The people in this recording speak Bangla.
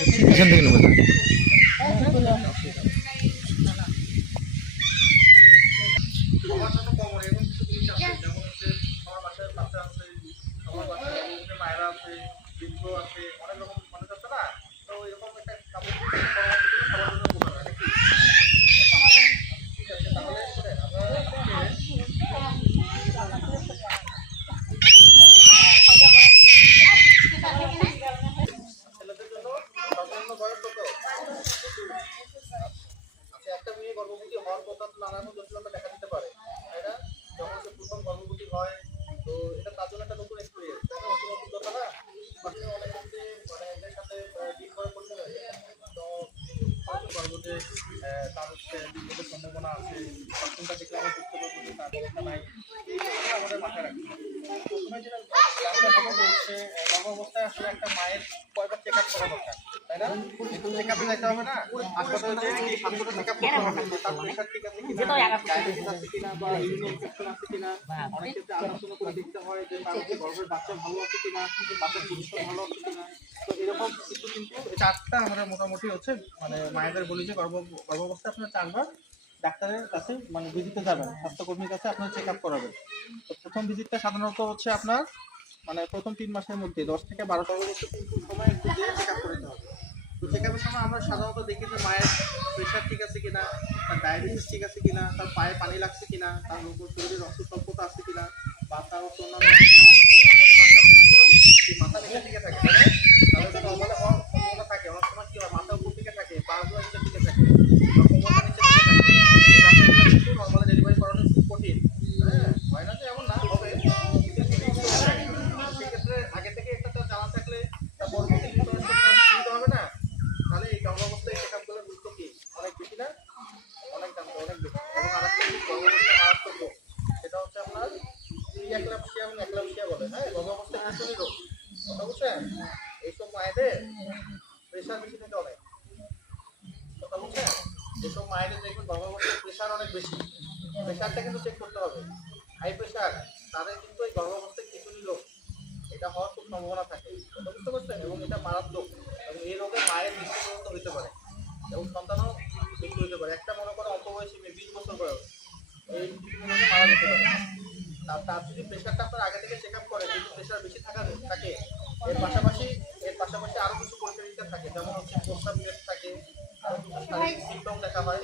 এখান থেকে নেব আছে আছে আমার বাসায় বিভিন্ন মায়েরা আছে বৃদ্ধ আছে অনেক রকম মানুষ আছে না তো এরকম একটা কাপড় সবার জন্য উপকার হয় নাকি ঠিক আছে তাহলে শোনেন আমরা আজকে ছেলেদের জন্য সর্বনিম্ন বয়স কত আচ্ছা একটা মেয়ে গর্ভবতী হওয়ার কথা তার নানা রকম জটিলতা দেখা দিতে আহ, তার হচ্ছে বিপদের সম্ভাবনা আছে বাথরুমটা দেখলে আমরা বুঝতে পারব যে তার অবস্থা নাই। আমাদের মাথায় রাখতে হচ্ছে আসলে একটা মায়ের চেক আপ করা তাই না? অনেক ক্ষেত্রে আল্ট্রাসাউন্ড করে দেখতে হয় যে হচ্ছে বাচ্চা ভালো আছে কিনা বাচ্চার পজিশন ভালো আছে কিনা। চারটা আমরা মোটামুটি হচ্ছে মানে মায়েদের বলি যে গর্ভ গর্ভাবস্থায় আপনার চারবার ডাক্তারের কাছে মানে ভিজিটে যাবেন, স্বাস্থ্যকর্মীর কাছে আপনার চেক আপ করাবেন। তো প্রথম ভিজিটটা সাধারণত হচ্ছে আপনার মানে প্রথম তিন মাসের মধ্যে, দশ থেকে বারো সময় চেক আপ করতে হবে। তো চেক আপের সময় আমরা সাধারণত দেখি যে মায়ের প্রেশার ঠিক আছে কিনা, তার ডায়াবেটিস ঠিক আছে কিনা, তার পায়ে পানি লাগছে কিনা, তার উপর শরীরে রক্ত স্বল্পতা আছে কিনা, বা তার অন্যান্য normally বাচ্চার position কি মাথা নিচের দিকে থাকে তাই না? তাহলে তো নর্মালি হওয়ার সম্ভাবনা থাকে অনেক সময় কি হয় মাথা উপর দিকে থাকে পা গুলো নিচের দিকে থাকে বা কোমরটা নিচের দিকে থাকে এই বাচ্চাগুলো কিন্তু নর্মালি ডেলিভারি করানো খুব কঠিন হ্যাঁ হয় না যে এমন না হবে কিন্তু একটু risk হয়ে যায়। সেক্ষেত্রে আগে থেকে একটা তো জানা থাকলে তার পরবর্তী insurance টা সুবিধা হবে না তাহলে এই গর্ভাবস্থায় চেক আপগুলোর গুরুত্ব কি অনেক বেশি না অনেক দাম অনেক বেশি এবং আরেকটা জিনিস গর্ভাবস্থা মারাত্মক রোগ সেটা হচ্ছে আপনার একলাপসিয়া এবং একলাপসিয়া বলে হ্যাঁ গর্ভাবস্থা পিছনে রোগ কথা বুঝছেন? এইসব মায়েদের প্রেশার অনেক। কথা বুঝছেন? এইসব মায়েদের প্রেশার অনেক বেশি। প্রেশারটা কিন্তু চেক করতে হবে। হাই প্রেশার তাদের কিন্তু এই গর্ভাবস্থায় খিচুড়ি রোগ এটা হওয়ার খুব সম্ভাবনা থাকে। কথা বুঝতে পারছেন? এবং এটা মারাত্মক। এবং এই রোগে মায়ের মৃত্যু হতে পারে। এবং সন্তানও মৃত্যু হতে পারে। একটা মনে করো অল্প বয়সী মেয়ে বিশ বছর বয়স। এই রোগে মারা যেতে পারে। তার যদি প্রেশারটা আপনার আগে থেকে চেক আপ করে যদি প্রেশার বেশি থাকা থাকে, এর পাশাপাশি এর পাশাপাশি আরও কিছু পরিচর্যা থাকে, যেমন হচ্ছে প্রস্তাব থাকে আরও কিছু সিমটম দেখা হয়।